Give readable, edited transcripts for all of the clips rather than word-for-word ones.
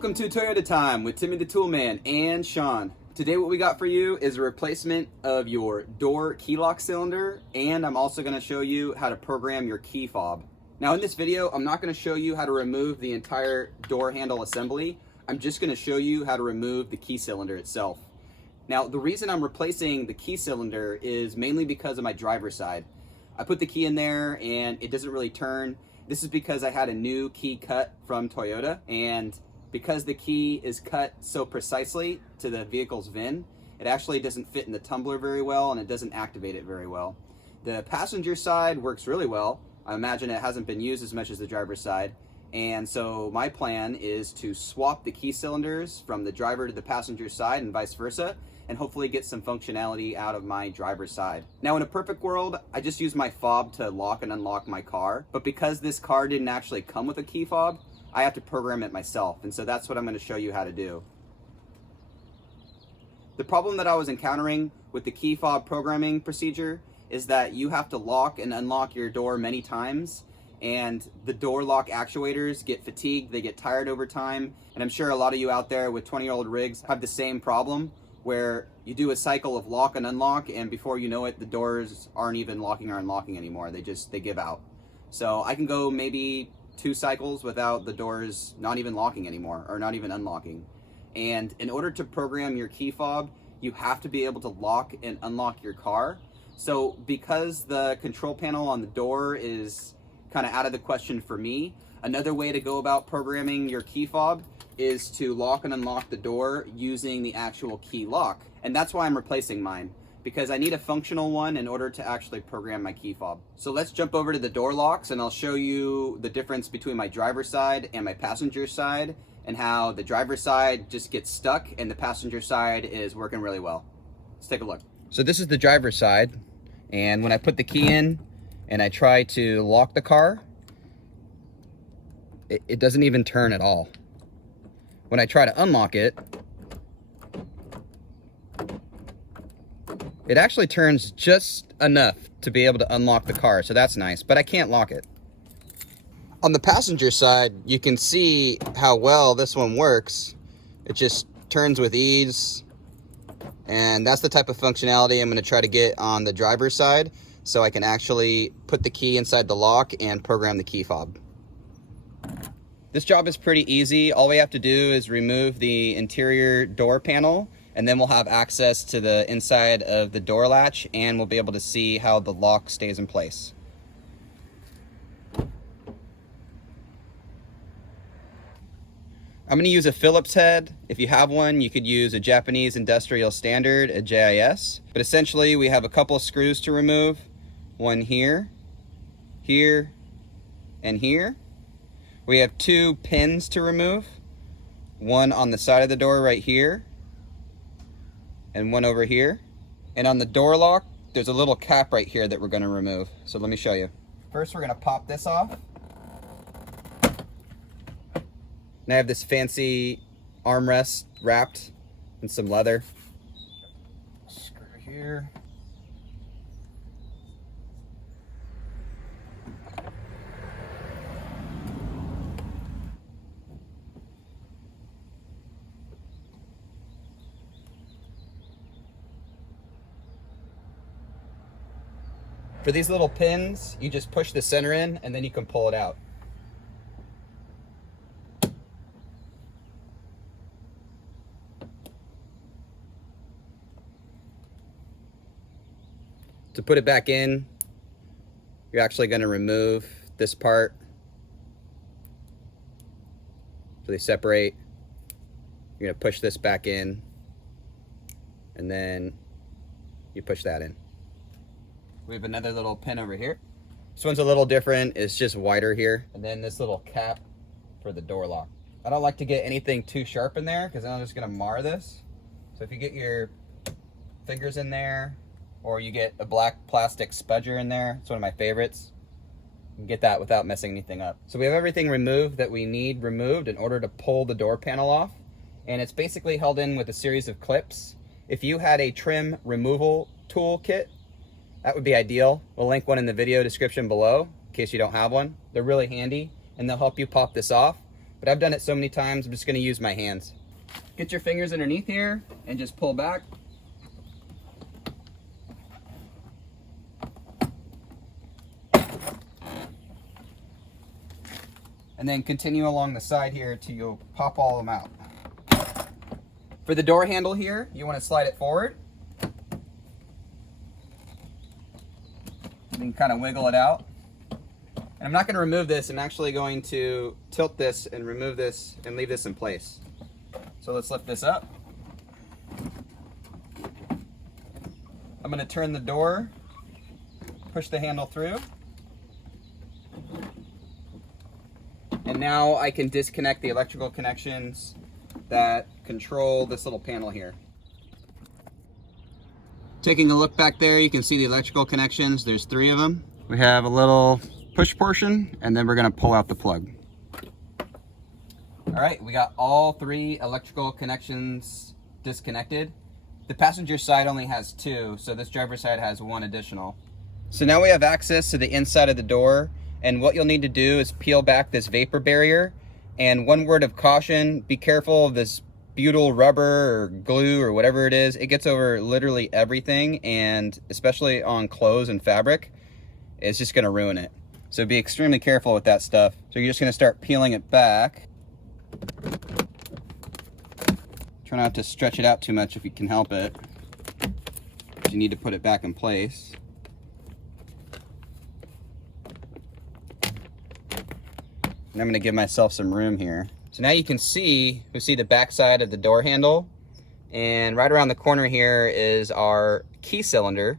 Welcome to Toyota Time with Timmy the Toolman and Sean. Today what we got for you is a replacement of your door key lock cylinder, and I'm also going to show you how to program your key fob. Now in this video, I'm not going to show you how to remove the entire door handle assembly. I'm just going to show you how to remove the key cylinder itself. Now the reason I'm replacing the key cylinder is mainly because of my driver's side. I put the key in there and it doesn't really turn. This is because I had a new key cut from Toyota, and because the key is cut so precisely to the vehicle's VIN, it actually doesn't fit in the tumbler very well and it doesn't activate it very well. The passenger side works really well. I imagine it hasn't been used as much as the driver's side. And so my plan is to swap the key cylinders from the driver to the passenger side and vice versa, and hopefully get some functionality out of my driver's side. Now in a perfect world, I just use my fob to lock and unlock my car, but because this car didn't actually come with a key fob, I have to program it myself, and so that's what I'm going to show you how to do. The problem that I was encountering with the key fob programming procedure is that you have to lock and unlock your door many times, and the door lock actuators get fatigued, they get tired over time, and I'm sure a lot of you out there with 20-year-old rigs have the same problem, where you do a cycle of lock and unlock, and before you know it, the doors aren't even locking or unlocking anymore. They give out. So I can go maybe 2 cycles without the doors not even locking anymore, or not even unlocking. And in order to program your key fob, you have to be able to lock and unlock your car. So because the control panel on the door is kind of out of the question for me, another way to go about programming your key fob is to lock and unlock the door using the actual key lock. And that's why I'm replacing mine, because I need a functional one in order to actually program my key fob. So let's jump over to the door locks and I'll show you the difference between my driver's side and my passenger side, and how the driver's side just gets stuck and the passenger side is working really well. Let's take a look. So this is the driver's side, and when I put the key in and I try to lock the car, it doesn't even turn at all. When I try to unlock it, it actually turns just enough to be able to unlock the car, so that's nice, but I can't lock it. On the passenger side, you can see how well this one works. It just turns with ease, and that's the type of functionality I'm going to try to get on the driver's side, so I can actually put the key inside the lock and program the key fob. This job is pretty easy. All we have to do is remove the interior door panel, and then we'll have access to the inside of the door latch, and we'll be able to see how the lock stays in place. I'm going to use a Phillips head. If you have one, you could use a Japanese industrial standard, a JIS. But essentially, we have a couple of screws to remove. One here, here, and here. We have 2 pins to remove. One on the side of the door right here, and one over here. And on the door lock, there's a little cap right here that we're going to remove. So let me show you. First, we're going to pop this off. And I have this fancy armrest wrapped in some leather. Screw here. For these little pins, you just push the center in and then you can pull it out. To put it back in, you're actually going to remove this part so they separate. You're going to push this back in, and then you push that in. We have another little pin over here. This one's a little different. It's just wider here. And then this little cap for the door lock. I don't like to get anything too sharp in there, because then I'm just going to mar this. So if you get your fingers in there, or you get a black plastic spudger in there, it's one of my favorites. You can get that without messing anything up. So we have everything removed that we need removed in order to pull the door panel off. And it's basically held in with a series of clips. If you had a trim removal tool kit, that would be ideal. We'll link one in the video description below in case you don't have one. They're really handy, and they'll help you pop this off. but I've done it so many times, I'm just gonna use my hands. Get your fingers underneath here and just pull back. And then continue along the side here till you pop all of them out. For the door handle here, you want to slide it forward. And then kind of wiggle it out. And I'm not going to remove this, I'm actually going to tilt this and remove this and leave this in place. So let's lift this up. I'm going to turn the door, push the handle through. And now I can disconnect the electrical connections that control this little panel here. Taking a look back there, you can see the electrical connections. There's 3 of them. We have a little push portion, and then we're gonna pull out the plug. All right, we got all 3 electrical connections disconnected. The passenger side only has 2, so this driver's side has 1 additional. So now we have access to the inside of the door. And what you'll need to do is peel back this vapor barrier. And one word of caution, be careful of this butyl rubber or glue or whatever it is. It gets over literally everything, and especially on clothes and fabric, it's just gonna ruin it. So be extremely careful with that stuff. So you're just gonna start peeling it back. Try not to stretch it out too much if you can help it. You need to put it back in place. And I'm going to give myself some room here. So now you can see, we see the back side of the door handle, and right around the corner here is our key cylinder,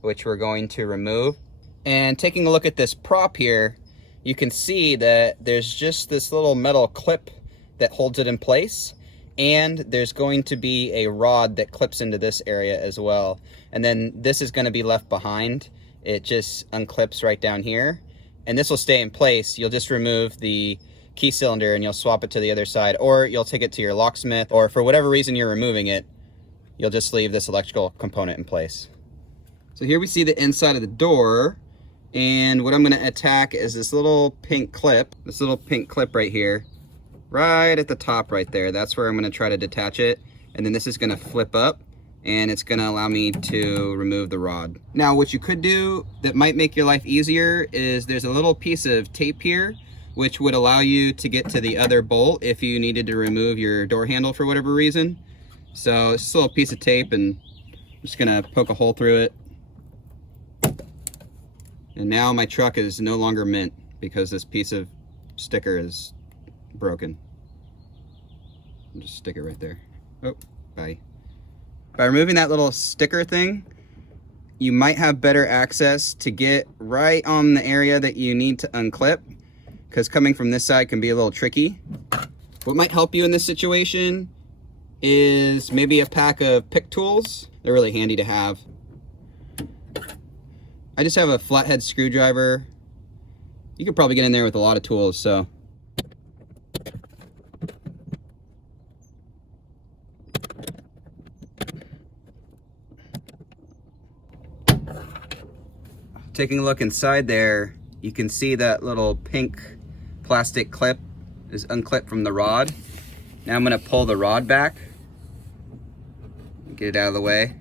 which we're going to remove. And taking a look at this prop here, you can see that there's just this little metal clip that holds it in place, and there's going to be a rod that clips into this area as well. And then this is going to be left behind. It just unclips right down here. And this will stay in place. You'll just remove the key cylinder and you'll swap it to the other side, or you'll take it to your locksmith, or for whatever reason you're removing it, you'll just leave this electrical component in place. So here we see the inside of the door, and what I'm gonna attack is this little pink clip right here, right at the top right there. That's where I'm gonna try to detach it. And then this is gonna flip up, and it's gonna allow me to remove the rod. Now, what you could do that might make your life easier is there's a little piece of tape here, which would allow you to get to the other bolt if you needed to remove your door handle for whatever reason. So it's just a little piece of tape, and I'm just gonna poke a hole through it. And now my truck is no longer mint because this piece of sticker is broken. I'll just stick it right there. Oh, bye. By removing that little sticker thing, you might have better access to get right on the area that you need to unclip, because coming from this side can be a little tricky. What might help you in this situation is maybe a pack of pick tools. They're really handy to have. I just have a flathead screwdriver. You could probably get in there with a lot of tools, so. Taking a look inside there, you can see that little pink plastic clip is unclipped from the rod. Now I'm gonna pull the rod back, get it out of the way.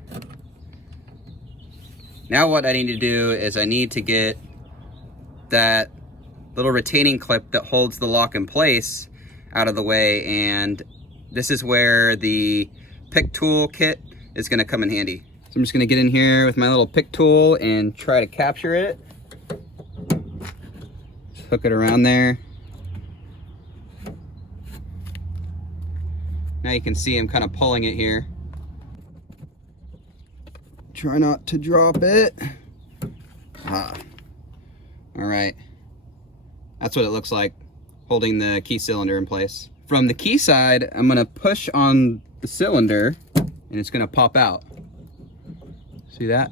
Now what I need to do is I need to get that little retaining clip that holds the lock in place out of the way, and this is where the pick tool kit is gonna come in handy. So I'm just gonna get in here with my little pick tool and try to capture it. Just hook it around there. Now you can see I'm kind of pulling it here. Try not to drop it. All right. That's what it looks like, holding the key cylinder in place. From the key side, I'm gonna push on the cylinder and it's gonna pop out. See that?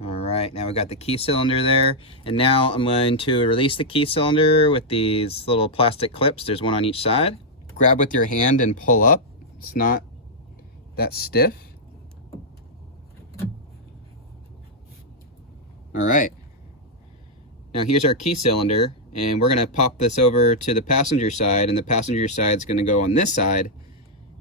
All right, now we got the key cylinder there, and now I'm going to release the key cylinder with these little plastic clips. There's one on each side. Grab with your hand and pull up. It's not that stiff. All right. Now here's our key cylinder, and we're gonna pop this over to the passenger side, and the passenger side's gonna go on this side.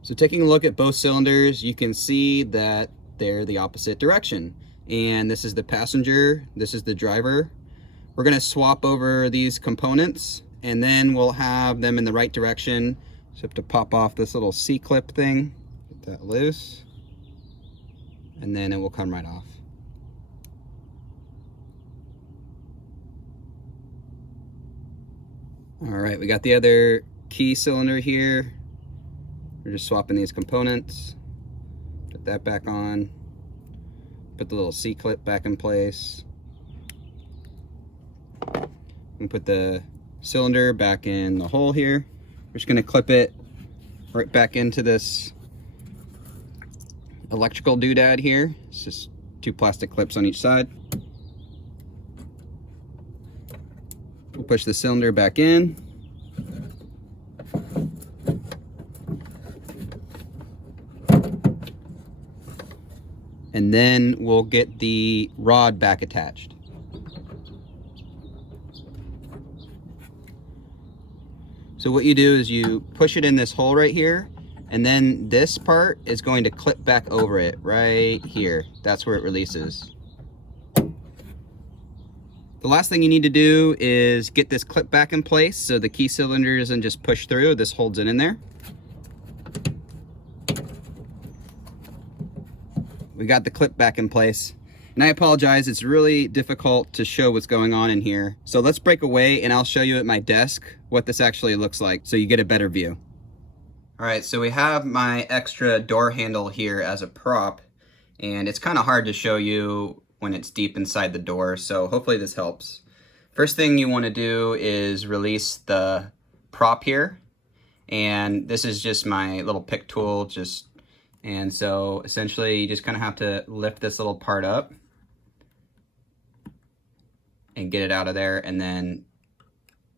So taking a look at both cylinders, you can see that they're the opposite direction. And this is the passenger, this is the driver. We're gonna swap over these components, and then we'll have them in the right direction. So have to pop off this little C-clip thing, get that loose, and then it will come right off. All right, we got the other key cylinder here. We're just swapping these components. Put that back on. Put the little C-clip back in place. And put the cylinder back in the hole here. We're just gonna clip it right back into this electrical doodad here. It's just 2 plastic clips on each side. We'll push the cylinder back in. And then we'll get the rod back attached. So what you do is you push it in this hole right here, and then this part is going to clip back over it right here. That's where it releases. The last thing you need to do is get this clip back in place so the key cylinder doesn't just push through. This holds it in there. We got the clip back in place. And I apologize, it's really difficult to show what's going on in here. So let's break away and I'll show you at my desk what this actually looks like so you get a better view. All right, so we have my extra door handle here as a prop, and it's kind of hard to show you when it's deep inside the door, so hopefully this helps. First thing you want to do is release the prop here, and this is just my little pick tool, and so essentially you just kind of have to lift this little part up and get it out of there, and then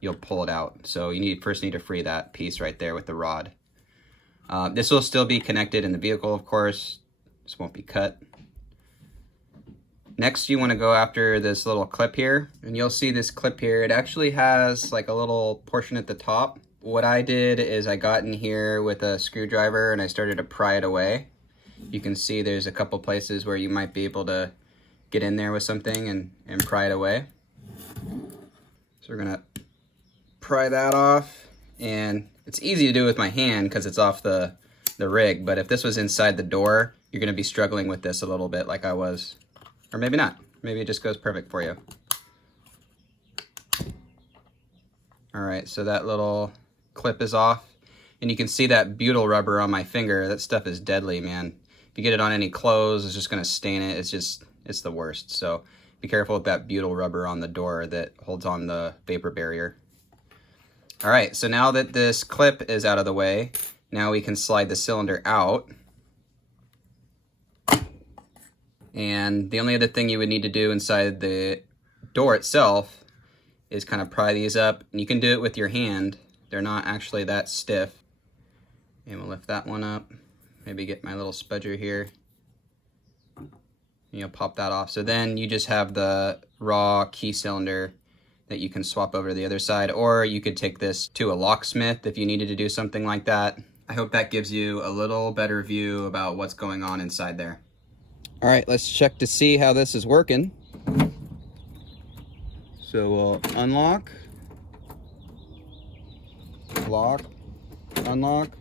you'll pull it out. So you first need to free that piece right there with the rod. This will still be connected in the vehicle, of course. This won't be cut. Next, you want to go after this little clip here, and you'll see this clip here. It actually has like a little portion at the top. What I did is I got in here with a screwdriver and I started to pry it away. You can see there's a couple places where you might be able to get in there with something and pry it away. So we're gonna pry that off, and it's easy to do with my hand because it's off the rig, but if this was inside the door, you're gonna be struggling with this a little bit like I was. Or maybe not. Maybe it just goes perfect for you. All right, so that little clip is off. And you can see that butyl rubber on my finger. That stuff is deadly, man. If you get it on any clothes, it's just gonna stain it. It's the worst. So be careful with that butyl rubber on the door that holds on the vapor barrier. All right, so now that this clip is out of the way, now we can slide the cylinder out. And the only other thing you would need to do inside the door itself is kind of pry these up. And you can do it with your hand. They're not actually that stiff. And we'll lift that one up. Maybe get my little spudger here. And you'll pop that off. So then you just have the raw key cylinder that you can swap over to the other side. Or you could take this to a locksmith if you needed to do something like that. I hope that gives you a little better view about what's going on inside there. All right, let's check to see how this is working. So we'll unlock, lock, unlock,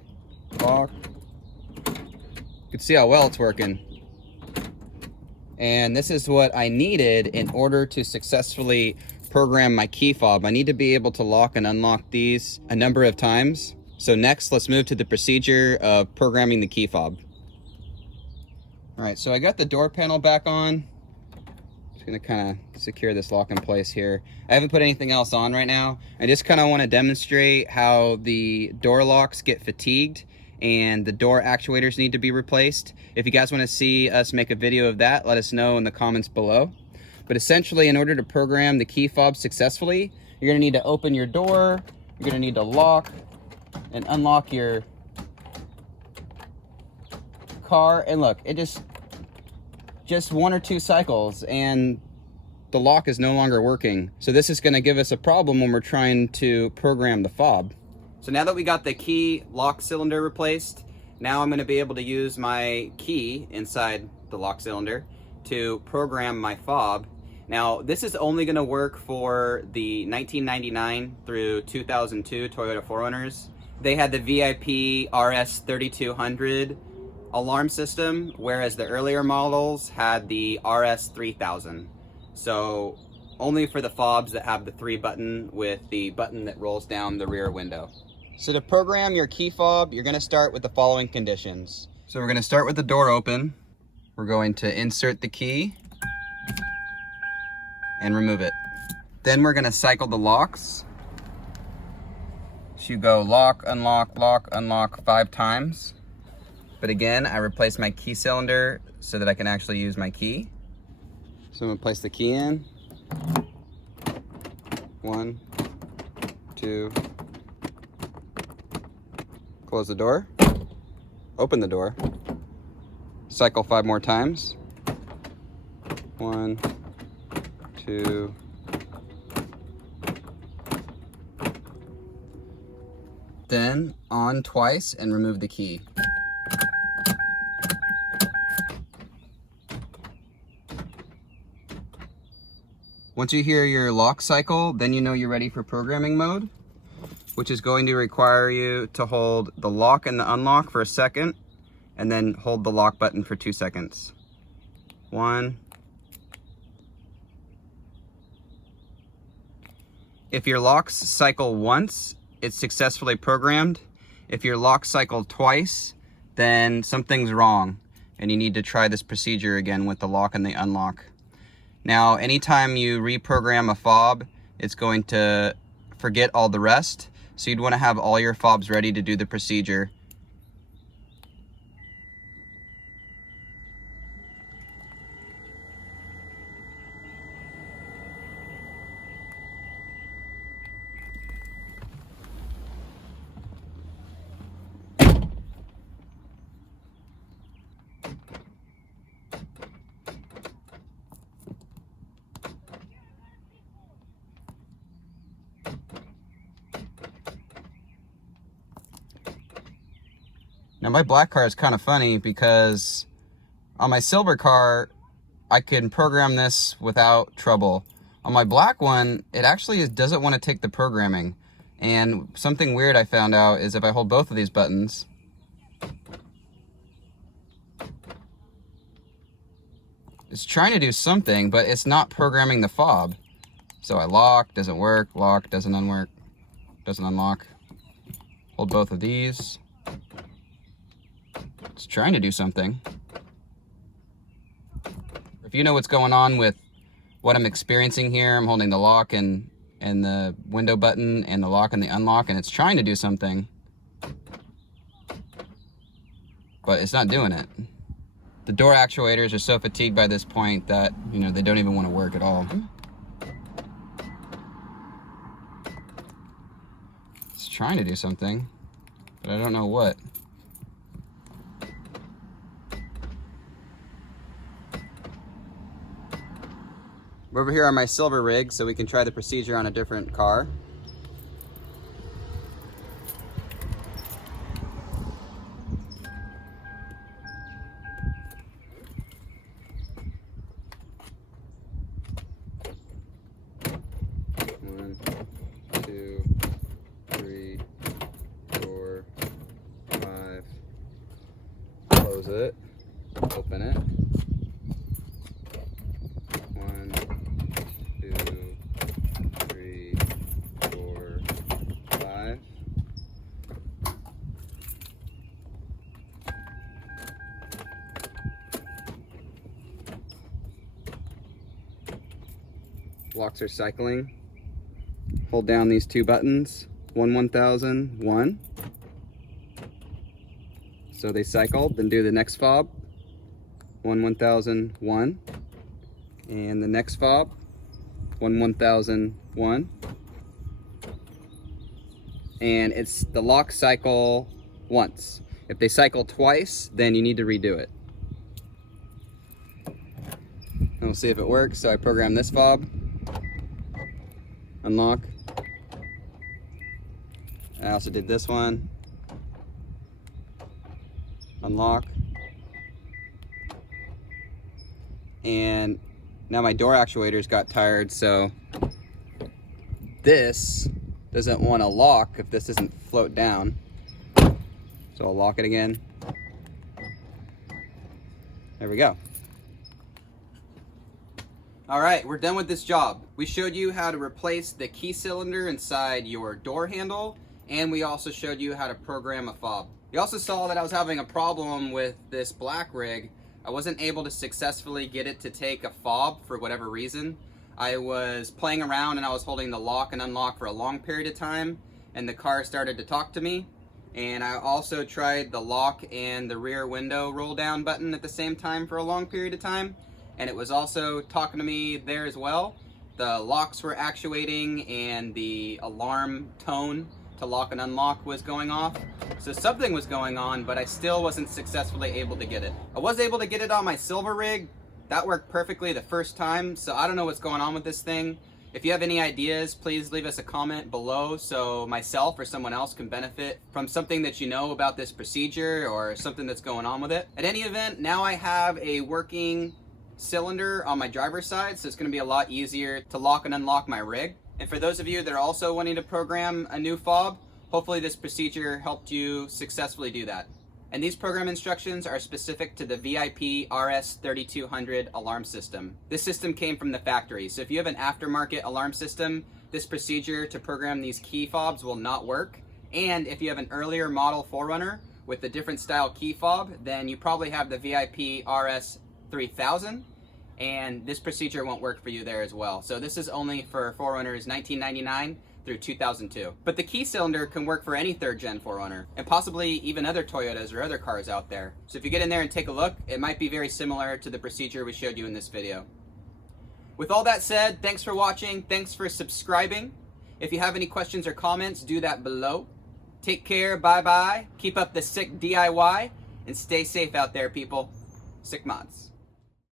lock. You can see how well it's working. And this is what I needed in order to successfully program my key fob. I need to be able to lock and unlock these a number of times. So next, let's move to the procedure of programming the key fob. All right, so I got the door panel back on. Just gonna kind of secure this lock in place here. I haven't put anything else on right now. I just kind of want to demonstrate how the door locks get fatigued and the door actuators need to be replaced. If you guys want to see us make a video of that, let us know in the comments below. But essentially, in order to program the key fob successfully, you're gonna need to open your door, you're gonna need to lock and unlock your car, and look, it just 1 or 2 cycles and the lock is no longer working. So this is gonna give us a problem when we're trying to program the fob. So now that we got the key lock cylinder replaced, now I'm gonna be able to use my key inside the lock cylinder to program my fob. Now, this is only gonna work for the 1999 through 2002 Toyota 4Runners. They had the VIP RS3200 alarm system, whereas the earlier models had the RS3000. So only for the fobs that have the 3 button with the button that rolls down the rear window. So to program your key fob, you're gonna start with the following conditions. So we're gonna start with the door open. We're going to insert the key and remove it. Then we're gonna cycle the locks. So you go lock, unlock 5 times. But again, I replaced my key cylinder so that I can actually use my key. So I'm gonna place the key in. 1, 2. Close the door. Open the door. Cycle 5 more times. 1, 2. Then on twice and remove the key. Once you hear your lock cycle, then you know you're ready for programming mode, which is going to require you to hold the lock and the unlock for a second, and then hold the lock button for 2 seconds. 1. If your locks cycle once, it's successfully programmed. If your locks cycle twice, then something's wrong, and you need to try this procedure again with the lock and the unlock. Now, anytime you reprogram a fob, it's going to forget all the rest, so you'd want to have all your fobs ready to do the procedure. Now my black car is kind of funny because on my silver car, I can program this without trouble. On my black one, it actually doesn't want to take the programming. And something weird I found out is if I hold both of these buttons, it's trying to do something, but it's not programming the fob. So I lock, doesn't work, lock, doesn't unwork, doesn't unlock. Hold both of these. It's trying to do something. If you know what's going on with what I'm experiencing here, I'm holding the lock and the window button and the lock and the unlock, and it's trying to do something, but it's not doing it. The door actuators are so fatigued by this point that, you know, they don't even want to work at all. It's trying to do something, but I don't know what. We're over here on my silver rig, so we can try the procedure on a different car. One, 2, 3, 4, 5. Close it. Open it. 1, 2, 3, 4, 5. Locks are cycling. Hold down these 2 buttons. 1 1000 1. So they cycled. Then do the next fob. 1 1000 1. And the next fob, 1 1000 1. And it's the lock cycle once. If they cycle twice, then you need to redo it. And we'll see if it works. So I program this fob, unlock. I also did this one, unlock. And now my door actuators got tired, so this doesn't want to lock if this doesn't float down. So I'll lock it again. There we go. All right, we're done with this job. We showed you how to replace the key cylinder inside your door handle, and we also showed you how to program a fob. You also saw that I was having a problem with this black rig. I wasn't able to successfully get it to take a fob for whatever reason. I was playing around and I was holding the lock and unlock for a long period of time, and the car started to talk to me. And I also tried the lock and the rear window roll down button at the same time for a long period of time, and it was also talking to me there as well. The locks were actuating and the alarm tone to lock and unlock was going off. So something was going on, but I still wasn't successfully able to get it. I was able to get it on my silver rig. That worked perfectly the first time, so I don't know what's going on with this thing. If you have any ideas, please leave us a comment below so myself or someone else can benefit from something that you know about this procedure or something that's going on with it. At any event, now I have a working cylinder on my driver's side, so it's going to be a lot easier to lock and unlock my rig. And for those of you that are also wanting to program a new fob, hopefully this procedure helped you successfully do that. And these program instructions are specific to the VIP RS3200 alarm system. This system came from the factory, so if you have an aftermarket alarm system, this procedure to program these key fobs will not work. And if you have an earlier model 4Runner with a different style key fob, then you probably have the VIP RS3000, and this procedure won't work for you there as well. So this is only for 4Runners 1999 through 2002. But the key cylinder can work for any 3rd gen 4Runner, and possibly even other Toyotas or other cars out there. So if you get in there and take a look, it might be very similar to the procedure we showed you in this video. With all that said, thanks for watching, thanks for subscribing. If you have any questions or comments, do that below. Take care, bye-bye, keep up the sick DIY, and stay safe out there, people. Sick mods.